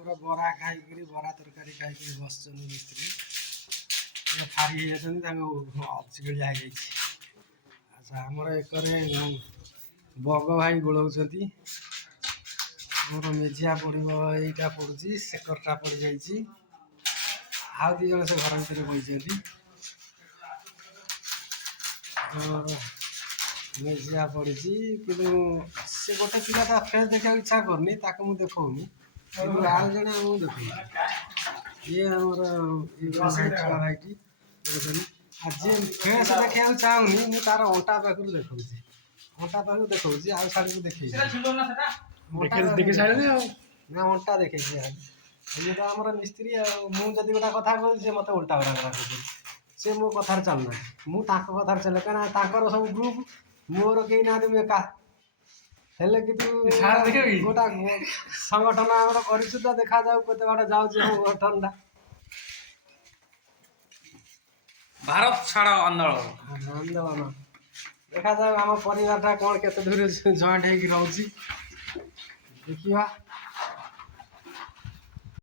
ଆମର ବରା ଖାଇକିରି ବରା ତରକାରୀ ଖାଇକିରି ବସିଛନ୍ତି ମିସ୍ତ୍ରୀ ଫାରି ହେଇଯାଇଛନ୍ତି ତାଙ୍କୁ ଅଚିକିଳିଆ ହେଇଯାଇଛି। ଆଚ୍ଛା ଆମର ଏକରେ ବଗ ଭାଇ ଗୋଳଉଛନ୍ତି। ଆମର ମେଜିଆ ପଡ଼ିବ ଏଇଟା ପଡ଼ୁଛି ସେକରଟା ପଡ଼ିଯାଇଛି। ଆଉ ଦୁଇ ଜଣ ସେ ଘର ଭିତରେ ବଇଛନ୍ତି। ମେଜିଆ ପଡ଼ିଛି କିନ୍ତୁ ସେ ଗୋଟେ ପିଲାଟା ଫେସ୍ ଦେଖିବାକୁ ଇଚ୍ଛା କରୁନି ତାକୁ ମୁଁ ଦେଖଉନି କିନ୍ତୁ ଆଉ ଜଣେ ମୁଁ ଦେଖୁଛି। ଇଏ ଆମର ଭାଇଟି ଦେଖୁଛନ୍ତି। ଆଉ ଯିଏ ଫେସ୍ ଦେଖିବାକୁ ଚାହୁଁନି ମୁଁ ତାର ଅଣ୍ଟା ପାଖରୁ ଦେଖଉଛି। ଅଣ୍ଟା ପାଖରୁ ଦେଖଉଛି ଆଉ ଛାଡ଼ିକୁ ଦେଖେଇଛି ଦେଖି ସାରିନି ଆଉ ନା ଅଣ୍ଟା ଦେଖେଇଛି। ଇଏ ତ ଆମର ମିସ୍ତ୍ରୀ ଆଉ ମୁଁ ଯଦି ଗୋଟେ କଥା କହୁଛି ସେ ମୋତେ ଉଲ୍ଟା କଥା କହୁଛନ୍ତି। ସେ ମୋ କଥାରେ ଚାଲୁନାହାନ୍ତି ମୁଁ ତାଙ୍କ କଥାରେ ଚାଲେ କାରଣ ତାଙ୍କର ସବୁ ଗ୍ରୁପ୍ ମୋର କେହି ନାହାନ୍ତି ମୁଁ ଏକା। ହେଲେ କିନ୍ତୁ ଗୋଟା ସଂଗଠନ ଆମର କରିଛୁ ତ ଦେଖାଯାଉ କେତେ ବାଟ ଯାଉଛି ସଂଗଠନଟା। ଭାରତ ଛାଡ଼ ଆନ୍ଦୋଳନ ଦେଖାଯାଉ ଆମ ପରିବାରଟା କ'ଣ କେତେ ଦୂର ଜଏଣ୍ଟ ହେଇକି ରହୁଛି ଦେଖିବା।